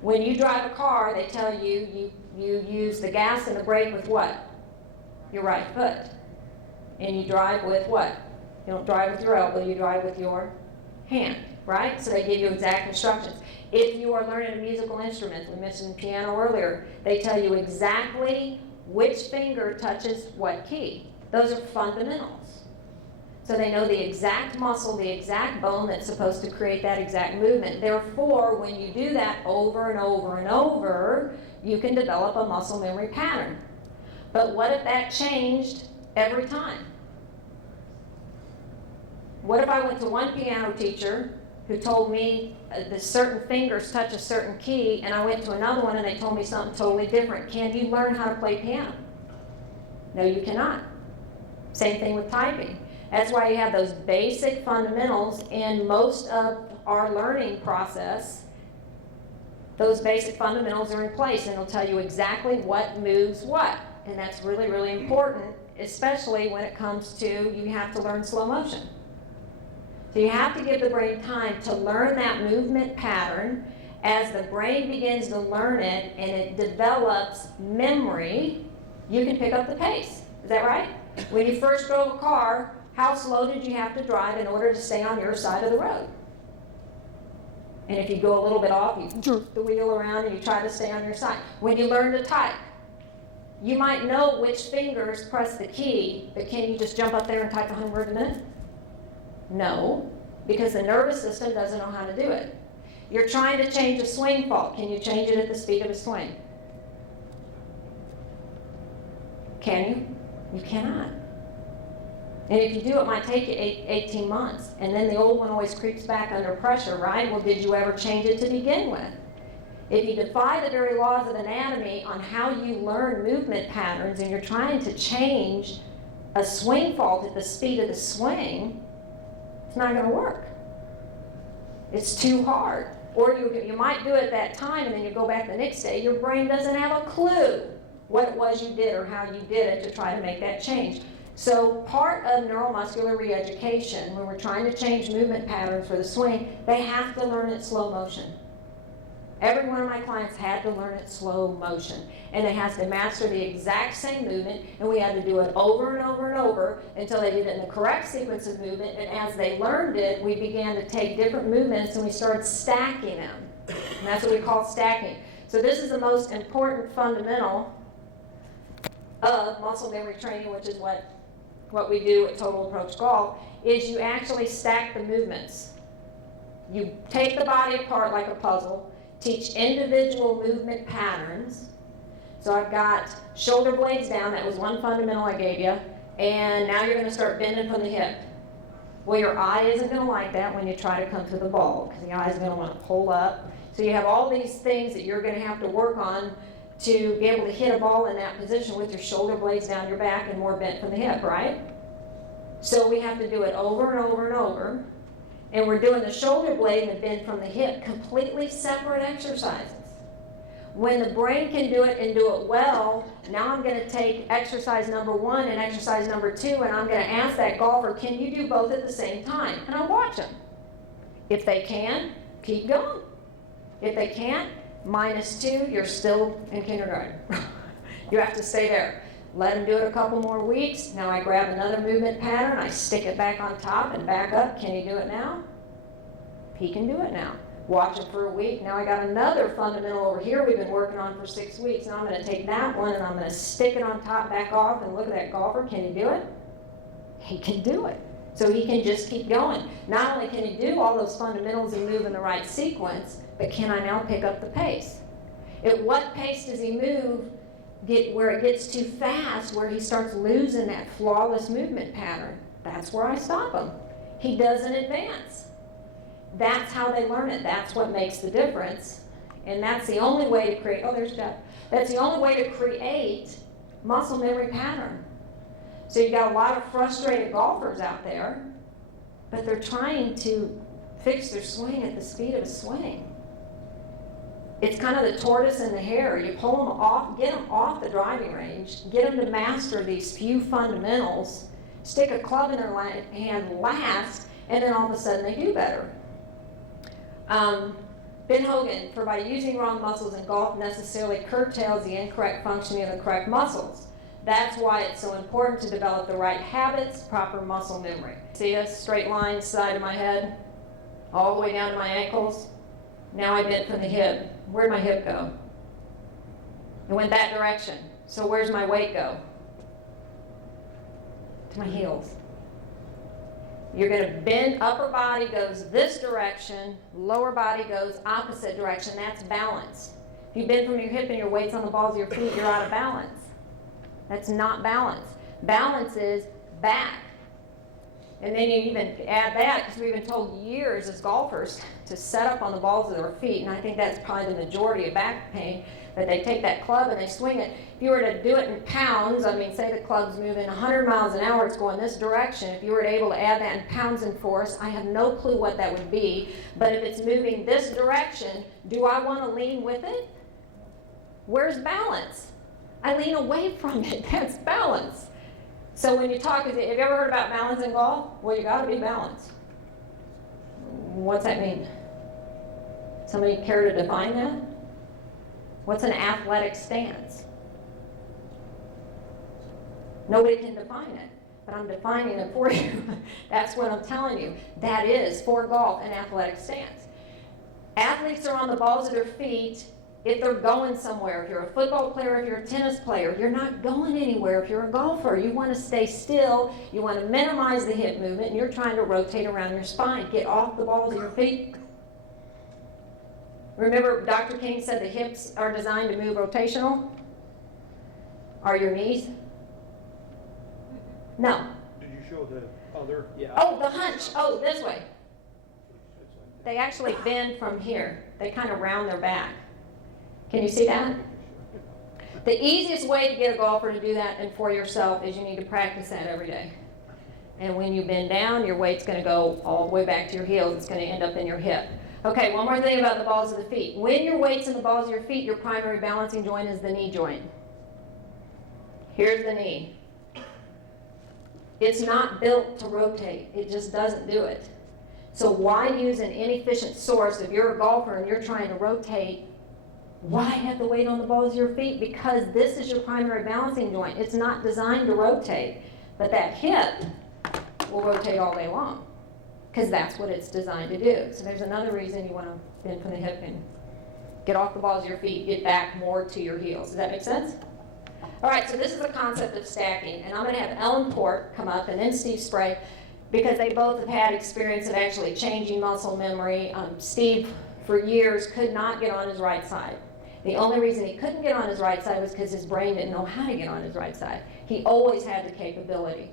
When you drive a car, they tell you you use the gas and the brake with what? Your right foot. And you drive with what? You don't drive with your elbow, you drive with your hand, right? So they give you exact instructions. If you are learning a musical instrument, we mentioned piano earlier, they tell you exactly which finger touches what key. Those are fundamentals. So they know the exact muscle, the exact bone that's supposed to create that exact movement. Therefore, when you do that over and over and over, you can develop a muscle memory pattern. But what if that changed every time? What if I went to one piano teacher who told me that certain fingers touch a certain key, and I went to another one and they told me something totally different? Can you learn how to play piano? No, you cannot. Same thing with typing. That's why you have those basic fundamentals in most of our learning process. Those basic fundamentals are in place, and it'll tell you exactly what moves what. And that's really, really important, especially when it comes to you have to learn slow motion. So you have to give the brain time to learn that movement pattern. As the brain begins to learn it and it develops memory, you can pick up the pace. Is that right? When you first drove a car, how slow did you have to drive in order to stay on your side of the road? And if you go a little bit off, you jerk the wheel around and you try to stay on your side. When you learn to type, you might know which fingers press the key, but can you just jump up there and type 100 words a minute? No, because the nervous system doesn't know how to do it. You're trying to change a swing fault. Can you change it at the speed of a swing? Can you? You cannot. And if you do, it might take you 18 months. And then the old one always creeps back under pressure, right? Well, did you ever change it to begin with? If you defy the very laws of anatomy on how you learn movement patterns and you're trying to change a swing fault at the speed of the swing, it's not going to work. It's too hard. Or you might do it at that time and then you go back the next day. Your brain doesn't have a clue what it was you did or how you did it to try to make that change. So part of neuromuscular re-education, when we're trying to change movement patterns for the swing, they have to learn it slow motion. Every one of my clients had to learn it slow motion. And they have to master the exact same movement, and we had to do it over and over and over until they did it in the correct sequence of movement. And as they learned it, we began to take different movements and we started stacking them. And that's what we call stacking. So this is the most important fundamental of muscle memory training, which is what we do at Total Approach Golf, is you actually stack the movements. You take the body apart like a puzzle, teach individual movement patterns. So I've got shoulder blades down, that was one fundamental I gave you, and now you're going to start bending from the hip. Well, your eye isn't going to like that when you try to come to the ball, because the eye is going to want to pull up. So you have all these things that you're going to have to work on to be able to hit a ball in that position with your shoulder blades down your back and more bent from the hip, right? So we have to do it over and over and over. And we're doing the shoulder blade and the bend from the hip, completely separate exercises. When the brain can do it and do it well, now I'm going to take exercise number 1 and exercise number 2, and I'm going to ask that golfer, can you do both at the same time? And I'll watch them. If they can, keep going. If they can't, -2, you're still in kindergarten. You have to stay there. Let them do it a couple more weeks. Now I grab another movement pattern, I stick it back on top and back up. Can he do it now? He can do it now. Watch him for a week. Now I got another fundamental over here we've been working on for 6 weeks. Now I'm going to take that one and I'm going to stick it on top, back off, and look at that golfer. Can he do it? He can do it. So he can just keep going. Not only can he do all those fundamentals and move in the right sequence, but can I now pick up the pace? At what pace does he move where it gets too fast, where he starts losing that flawless movement pattern? That's where I stop him. He doesn't advance. That's how they learn it. That's what makes the difference. And that's the only way to create, oh, there's Jeff. That's the only way to create muscle memory pattern. So you got a lot of frustrated golfers out there, but they're trying to fix their swing at the speed of a swing. It's kind of the tortoise and the hare. You pull them off, get them off the driving range, get them to master these few fundamentals, stick a club in their hand last, and then all of a sudden they do better. Ben Hogan, for by using wrong muscles in golf necessarily curtails the incorrect functioning of the correct muscles. That's why it's so important to develop the right habits, proper muscle memory. See a straight line side of my head, all the way down to my ankles. Now I bent from the hip. Where'd my hip go? It went that direction. So where's my weight go? To my heels. You're going to bend, upper body goes this direction, lower body goes opposite direction. That's balance. If you bend from your hip and your weight's on the balls of your feet, you're out of balance. That's not balance. Balance is back. And then you even add that, because we've been told years as golfers to set up on the balls of their feet, and I think that's probably the majority of back pain, but they take that club and they swing it. If you were to do it in pounds, I mean, say the club's moving 100 miles an hour, it's going this direction. If you were able to add that in pounds and force, I have no clue what that would be, but if it's moving this direction, do I want to lean with it? Where's balance? I lean away from it. That's balance. So when you talk, have you ever heard about balance in golf? Well, you got to be balanced. What's that mean? Somebody care to define that? What's an athletic stance? Nobody can define it, but I'm defining it for you. That's what I'm telling you. That is, for golf, an athletic stance. Athletes are on the balls of their feet if they're going somewhere. If you're a football player, if you're a tennis player, you're not going anywhere. If you're a golfer, you want to stay still, you want to minimize the hip movement, and you're trying to rotate around your spine. Get off the balls of your feet. Remember, Dr. King said the hips are designed to move rotational? Are your knees? No. Did you show the other? Yeah. Oh, the hunch. Oh, this way. They actually bend from here. They kind of round their back. Can you see that? The easiest way to get a golfer to do that and for yourself is you need to practice that every day. And when you bend down, your weight's going to go all the way back to your heels. It's going to end up in your hip. Okay, one more thing about the balls of the feet. When your weight's in the balls of your feet, your primary balancing joint is the knee joint. Here's the knee. It's not built to rotate. It just doesn't do it. So why use an inefficient source if you're a golfer and you're trying to rotate? Why have the weight on the balls of your feet? Because this is your primary balancing joint. It's not designed to rotate, but that hip will rotate all day long because that's what it's designed to do. So there's another reason you want to bend from the hip and get off the balls of your feet, get back more to your heels. Does that make sense? All right, so this is the concept of stacking, and I'm going to have Ellen Port come up and then Steve Spray, because they both have had experience of actually changing muscle memory. Steve, for years, could not get on his right side. The only reason he couldn't get on his right side was because his brain didn't know how to get on his right side. He always had the capability.